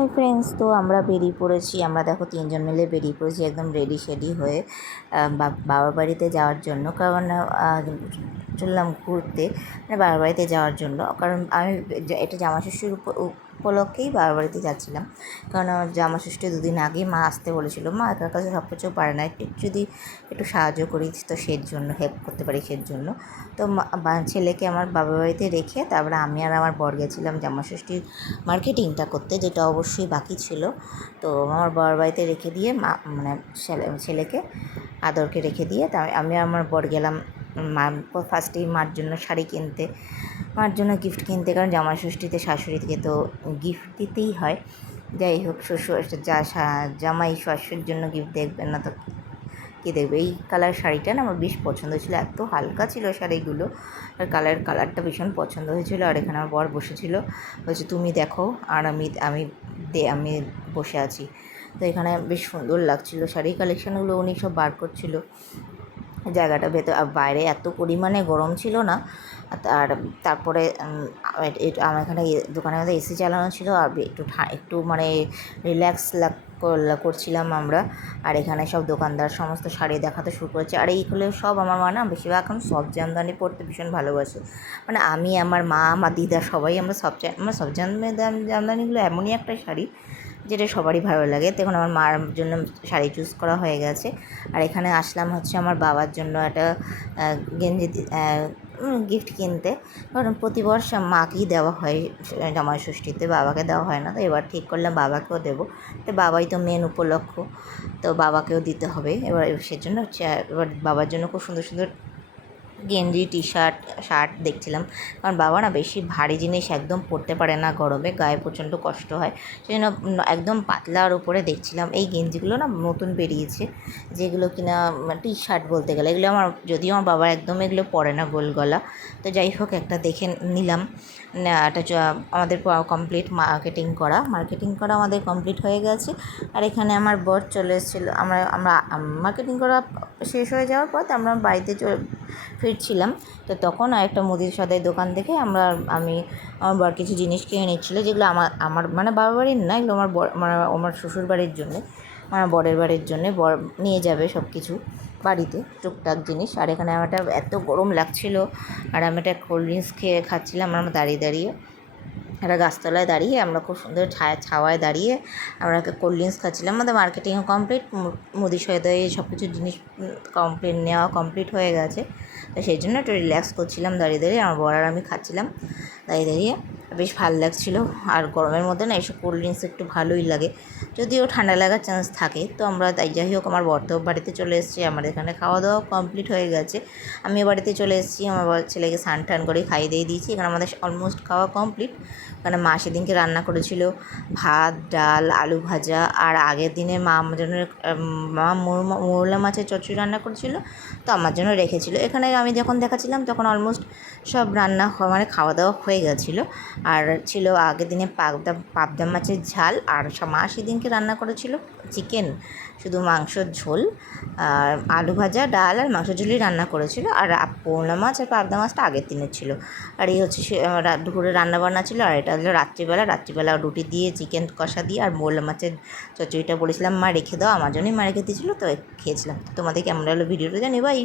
Hi friends, তো আমরা বেরিয়ে পড়েছি। আমরা দেখো 3জন মিলে বেরিয়ে পড়েছি একদম রেডি শেডি হয়ে বাবার বাড়িতে যাওয়ার জন্য। কারণ চললাম ঘুরতে, মানে বাবার বাড়িতে যাওয়ার জন্য। কারণ আমি এটা জামাষষ্ঠীর উপলক্ষেই বাবার বাড়িতে যাচ্ছিলাম। কারণ আমার জামাষষ্ঠী 2 দিন আগেই মা আসতে বলেছিল। মা একার কাছে সব কিছু পারে না, যদি একটু সাহায্য করি তো সের জন্য, হেল্প করতে পারি সের জন্য। তো ছেলেকে আমার বাবার বাড়িতে রেখে তারপরে আমি আর আমার বর গেছিলাম জামাষষ্ঠীর মার্কেটিংটা করতে, যেটা অবশ্যই বাকি ছিল। তো আমার বাবার বাড়িতে রেখে দিয়ে মানে ছেলেকে আদরকে রেখে দিয়ে আমি আর আমার বর গেলাম ফার্স্টেই মার জন্য শাড়ি কিনতে, মার জন্য গিফট কিনতে। কারণ জামাষষ্ঠীতে শাশুড়ি থেকে তো গিফট দিতেই হয়। যাই হোক, শ্বশুর জামাই শ্বশুরের জন্য গিফট দেখবেন না তো কী দেখবে। এই কালার শাড়িটা না আমার বেশ পছন্দ হয়েছিলো, এত হালকা ছিল শাড়িগুলো, আর কালারটা ভীষণ পছন্দ হয়েছিলো। আর এখানে আমার বর বসেছিল, বলছে তুমি দেখো আর আমি বসে আছি। তো এখানে বেশ সুন্দর লাগছিলো শাড়ি কালেকশানগুলো, উনি সব বার করছিল। জায়গাটা বাইরে এত পরিমাণে গরম ছিল না। আর তারপরে আমার এখানে দোকানের মধ্যে এসি চালানো ছিল, আর একটু মানে রিল্যাক্স করছিলাম আমরা। আর এখানে সব দোকানদার সমস্ত শাড়ি দেখাতে শুরু করেছে। আর এইগুলো সব আমার মা না বেশিরভাগ এখন সব জামদানি পরতে ভীষণ ভালোবাসে। মানে আমি, আমার মা, আমার দিদা সবাই আমরা সব জামদানিগুলো এমনই একটা শাড়ি যেটা সবারই ভালো লাগে। তখন আমার মার জন্য শাড়ি চুজ করা হয়ে গেছে। আর এখানে আসলাম হচ্ছে আমার বাবার জন্য একটা গেঞ্জি গিফট কিনতে। কারণ প্রতি বর্ষ মাকেই দেওয়া হয় জামাইষষ্ঠীতে, বাবাকে দেওয়া হয় না। তো এবার ঠিক করলাম বাবাকেও দেবো। তো বাবাই তো মেন উপলক্ষ, তো বাবাকেও দিতে হবে। এবার সেজন্য এবার বাবার জন্য খুব সুন্দর সুন্দর গেঞ্জি, শার্ট দেখছিলাম। কারণ বাবা না বেশি ভারী জিনিস একদম পরতে পারে না, গরমে গায়ে প্রচণ্ড কষ্ট হয়। সেই জন্য একদম পাতলার উপরে দেখছিলাম। এই গেঞ্জিগুলো না নতুন বেরিয়েছে, যেগুলো কিনা শার্ট বলতে গেলে এগুলো যদিও আমার বাবা একদম এগুলো পরে না, গোল গলা। তো যাই হোক, একটা দেখে নিলাম। এটা আমাদের কমপ্লিট মার্কেটিং করা আমাদের কমপ্লিট হয়ে গেছে। আর এখানে আমার বর চলে এসেছিলো। আমরা মার্কেটিং করা শেষ হয়ে যাওয়ার পর আমরা বাড়িতে ফিরছিলাম। তো তখন আরেকটা মুদির সদাই দোকান থেকে আমি আমার বর কিছু জিনিস কিনে নিচ্ছিলো, যেগুলো আমার মানে বাবার বাড়ির না, এগুলো আমার মানে আমার শ্বশুর বাড়ির জন্যে, আমার বরের বাড়ির জন্যে। বর নিয়ে যাবে সব কিছু বাড়িতে, টুকটাক জিনিস। আর এখানে আমারটা এত গরম লাগছিলো, আর আমি একটা কোল্ড ড্রিঙ্কস খাচ্ছিলাম আমরা দাঁড়িয়ে। একটা গাছতলায় দাঁড়িয়ে আমরা খুব সুন্দর ছাওয়ায় দাঁড়িয়ে আমরা কোল্ড ড্রিঙ্কস খাচ্ছিলাম। আমাদের মার্কেটিংও কমপ্লিট, মুদি সদাই সব কিছু জিনিস নেওয়া কমপ্লিট হয়ে গেছে। তো সেই জন্য একটু রিল্যাক্স করছিলাম দাঁড়িয়ে। আমার বর আর আমি খাচ্ছিলাম দাঁড়িয়ে। বেশ ভালো লাগছিলো। আর গরমের মধ্যে না এইসব কোল্ড ড্রিঙ্কস একটু ভালোই লাগে, যদিও ঠান্ডা লাগার চান্স থাকে। তো আমরা যাই হোক, আমার বর তো বাড়িতে চলে এসেছি, আমাদের এখানে খাওয়া দাওয়া কমপ্লিট হয়ে গেছে। আমিও বাড়িতে চলে এসেছি, আমার ছেলেকে স্নান টান করে খাইয়ে দিয়ে দিয়েছি। এখানে আমাদের অলমোস্ট খাওয়া কমপ্লিট। কারণ মা সেদিনকে রান্না করেছিল ভাত, ডাল, আলু ভাজা। আর আগের দিনে মা আমার জন্য মোরলা মাছের চচ্চড়ি রান্না করেছিল, তো আমার জন্য রেখেছিল। এখানে আমি যখন দেখাচ্ছিলাম তখন অলমোস্ট সব রান্না মানে খাওয়া দাওয়া হয়ে গেছিলো। আর ছিল আগের দিনে পাবদা মাছের ঝাল। আর মা সেদিনকে রান্না করেছিল চিকেন, শুধু মাংসর ঝোল, আর আলু ভাজা, ডাল আর মাংস ঝোলই রান্না করেছিল। আর পোনা মাছ আর পাবদা মাছটা আগের দিনের ছিল। আর এই হচ্ছে দুপুরে রান্নাবান্না ছিল। আর এটা হলো রাত্রিবেলা রুটি দিয়ে, চিকেন কষা দিয়ে, আর মোরলা মাছের চচ্চড়িটা বলেছিলাম মা রেখে দাও, আমার জন্যই মা রেখে দিয়েছিলো, তো খেয়েছিলাম। তোমাদের কেমন লাগলো ভিডিওটা জানি ভাই।